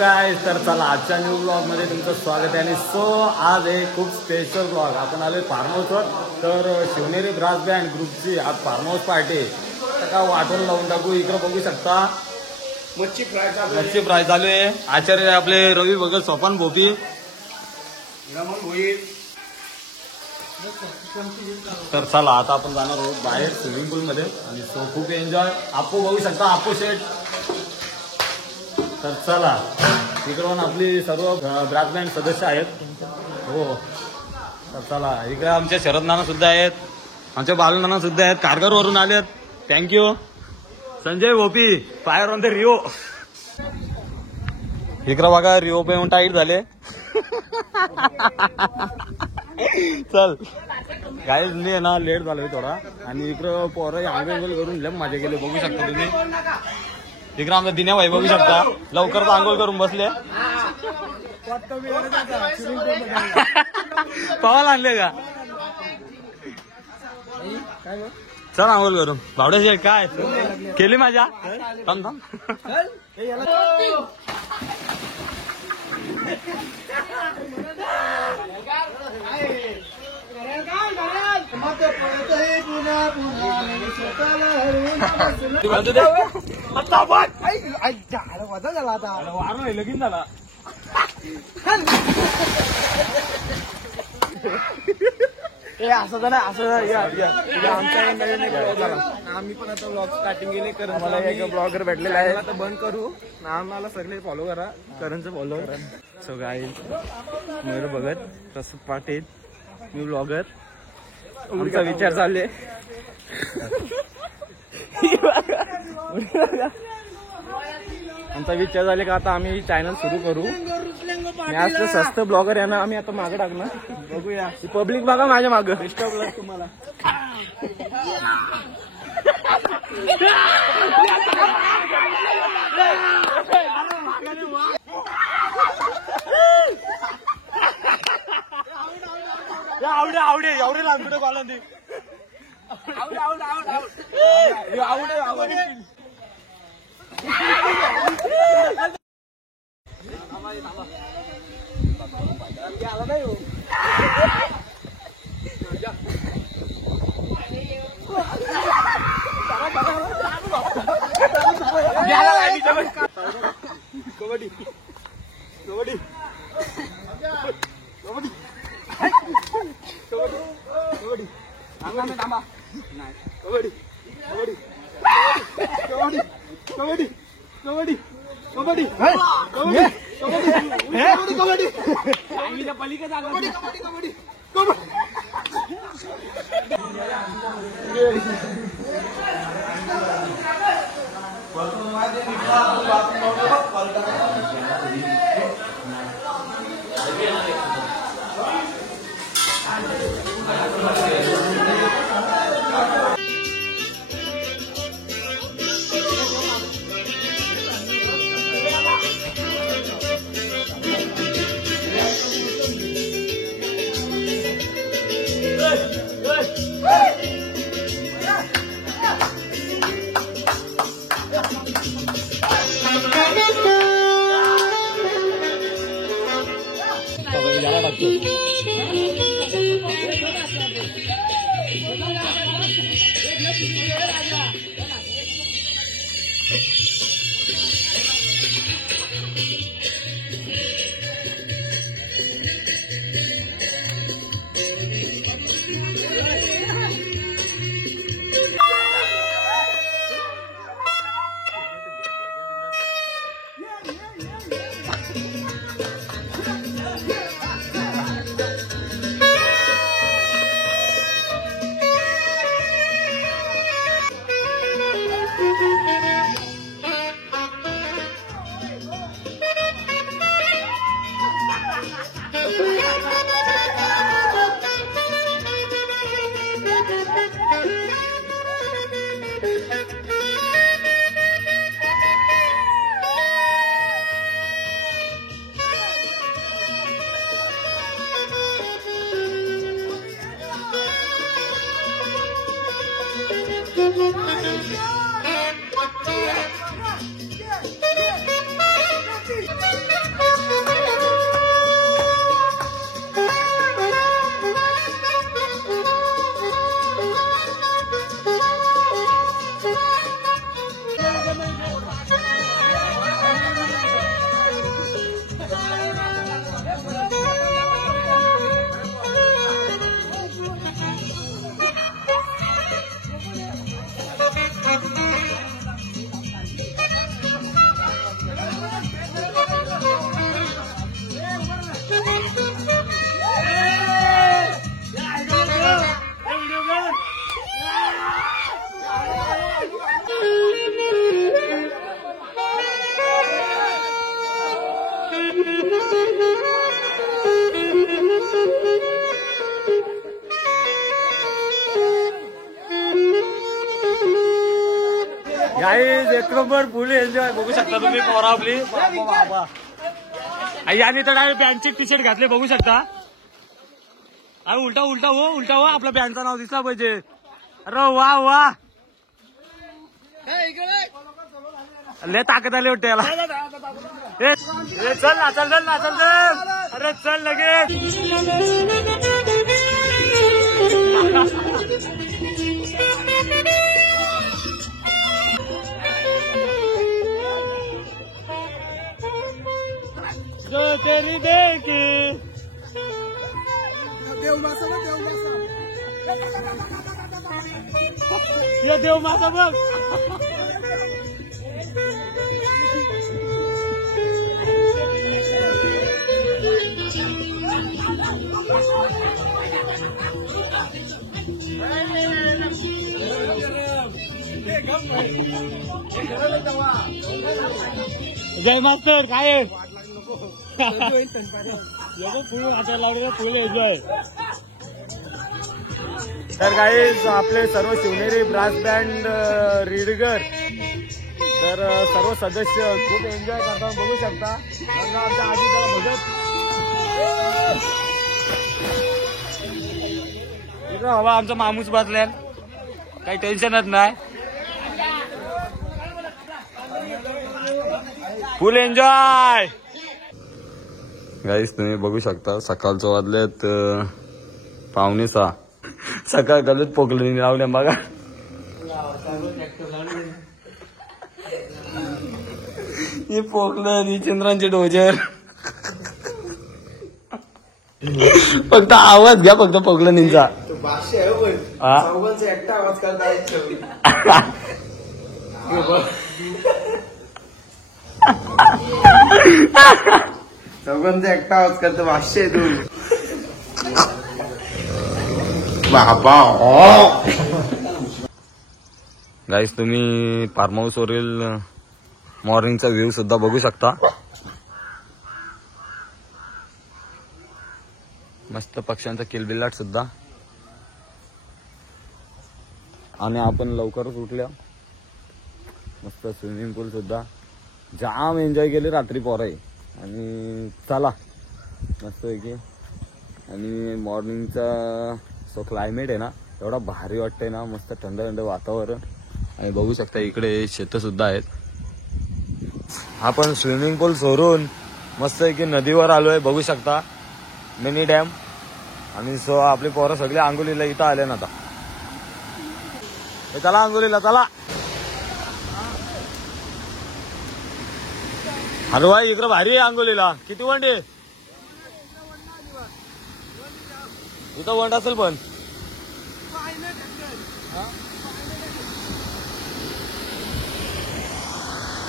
काय तर चला आजच्या न्यू ब्लॉग मध्ये तुमचं स्वागत आहे. आणि सो आज आहे खूप स्पेशल ब्लॉग. आपण आलोय फार्म हाऊसवर. तर शिवनेरी ब्रास बँड ग्रुपची आज फार्म हाऊस पार्टी तर का वाटून लावून टाकू. इकडं बघू शकता मच्छी फ्राय चालू आहे. आचार्य आपले रवी भगत, सोपान भोपी, तर चला आता आपण जाणार आहोत बाहेर स्विमिंग पूल मध्ये. आणि सो खूप एन्जॉय. आपू बघू शकता, आपू शेट. तर चला इकडून आपली सर्व ब्रास बँड सदस्य आहेत. हो तर चला इकडे आमचे शरद नाना सुद्धा आहेत, आमचे बाल नाना सुद्धा आहेत, कारगर वरून आलेत. Thank you. Sanjay Bhopi fire on the Rio. इकडे बघा रिओ पे टाईट झाले. चल काहीच नाही ना, लेट झालोय थोडा. आणि इकडं पोरं आंघोळ करून लम मजा केली. बघू शकता तुम्ही. इकडे आमचा दिन्या भाई बघू शकता, लवकरच आंघोळ करून बसले. पावाला आणले का? चल आंघोळ करून. भावड्याचे काय केली माझ्या थांब थांब. वार लगीन झाला. असं असं आम्ही पण आता ब्लॉग स्टार्टिंग केले. करण मला एक ब्लॉगर भेटलेला आहे. आता बंद करू ना. आम्हाला सगळे फॉलो करा. करणचं फॉलो करा. सो गाईज मयूर भगत, प्रसूत पाटील, मी ब्लॉगर. आमचा विचार चालले. आमचा विचार झाले का आता आम्ही चॅनल सुरू करू. मी आज तर स्वस्त ब्लॉगर आहे ना. आम्ही आता मागे टाकणार. बघूया पब्लिक बघा माझ्या मागं. बेस्ट ऑफ लक तुम्हाला. आवडे आवडे एवढे लागतो कॉलंदी. कबड्डी कबड्डी कबड्डी कबड्डी थांबा. कबड्डी कबड्डी कबड्डी कबड्डी कबड्डी कबड्डी कबड्डी कबड्डी पलीकडे कबड्डी कबड्डी Yeah. गाईज एक नंबर फुल एन्जॉय बघू शकता तुम्ही. पोरा आपली बाबा यांनी तर डायरेक्ट बँडचे टी शर्ट घातले बघू शकता. अरे उलटा उलटा हो आपल्या बँडचं नाव दिसला पाहिजे. अरे वा वा लय ताकद आली वाटते याला. चल ना चल चल ना चल चल. अरे चल लगेच. जो तेरी देखी ये देव माता बघ. जय मास्टर काय फुल एन्जॉय. तर काही आपले सर्व शिवनेरी ब्रास बँड रीडगर तर सर्व सदस्य खूप एन्जॉय करतात बघू शकता. आमच्या आजीला भगत इकडं हवा आमचा मामूस बसल्या काही टेन्शनच नाही. फुल एन्जॉय. गाईस तुम्ही बघू शकता सकाळचं वाजल्यात 5:45. सकाळ गलत पोकलं लावल्या बघा. हे पोकलं ही चंद्रांचे डोजर. फक्त आवाज घ्या फक्त पोकलं निंचा. एकटा आवाज करता चौघांचा एकटा आवाज करतो. 500 तू बाबा. गाईस तुम्ही फार्म हाऊस वरील मॉर्निंगचा व्ह्यू सुद्धा बघू शकता. मस्त पक्ष्यांचा किलबिलाट सुद्धा. आणि आपण लवकरच उठल्या. मस्त स्विमिंग पूल सुद्धा जाम एन्जॉय केले रात्री पोराई. आणि चला मस्त आहे की. आणि मॉर्निंगचा जो क्लायमेट आहे ना एवढा भारी वाटतंय ना. मस्त थंड थंड वातावरण. आणि बघू शकता इकडे शेतं सुद्धा आहेत. आपण स्विमिंग पूल सोडून मस्त आहे की नदीवर आलोय बघू शकता. Mini dam. आणि सो आपली पोरं सगळी आंघोलीला इथं आले ना आता. चला आंघोलीला चला. हलवा इकडं भारी आहे आंघोलीला. किती वंडे इथं वंड असेल पण.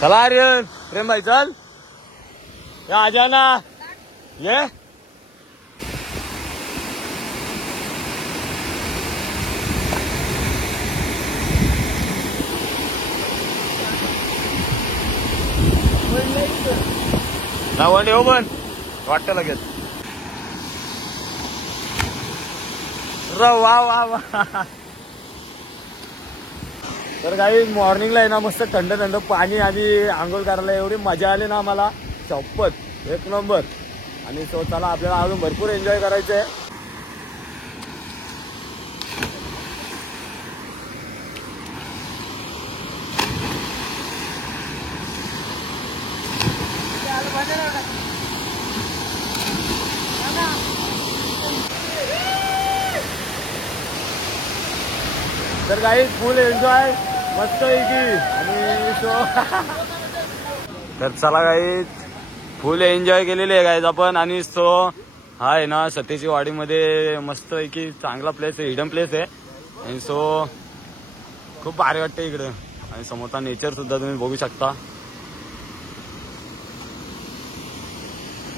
चला आर्यन प्रेम भाई चल. या आजा ना ये. ना वंडे हो पण वाटतं लगेच. वा वा वा. तर काही मॉर्निंगला आहे ना मस्त थंड थंड पाणी आणि आंघोळ करायला एवढी मजा आली ना आम्हाला. चौपट एक नंबर. आणि तो चला आपल्याला अजून भरपूर एन्जॉय करायचंय. तर काही फुल एन्जॉय मस्त आहे की. आणि सो तर चला काही फुल एन्जॉय केलेली आहे गाईज आपण. आणि सो हा आहे ना सतीची वाडीमध्ये मस्त आहे की चांगला प्लेस आहे. हिडन प्लेस आहे. आणि सो खूप भारी वाटतं इकडे. आणि समोरचा नेचर सुद्धा तुम्ही बघू शकता.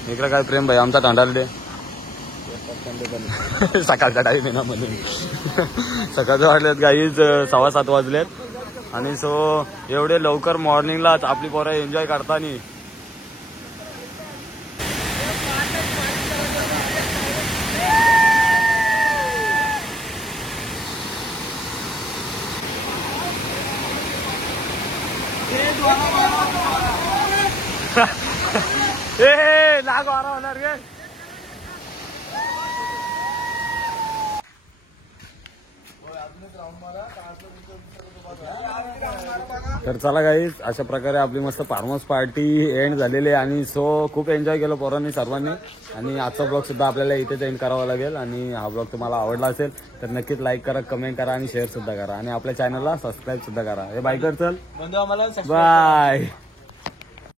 इकडे काय प्रेम भाई आमचा तांडाल सकाळच्या टाइम आहे ना म्हणून. सकाळचं वाजल्यात गाईज 6:15 वाजलेत. आणि सो एवढे लवकर मॉर्निंगलाच आपली पोरं एन्जॉय करतानी लाग वारा होणार गे. तर चला गाईज अशा प्रकारे आपली मस्त फार्म हाऊस पार्टी एंड झालेली आहे आणि सो खूप एन्जॉय केलं पोरांनी सर्वांनी. आणि आजचा ब्लॉग सुद्धा आपल्याला इथेच एंड करावा लागेल. आणि हा ब्लॉग तुम्हाला आवडला असेल तर नक्कीच लाईक करा, कमेंट करा आणि शेअर सुद्धा करा आणि आपल्या चॅनलला सबस्क्राईब सुद्धा करा. हे बाय कर चल, बंधू आम्हाला बाय.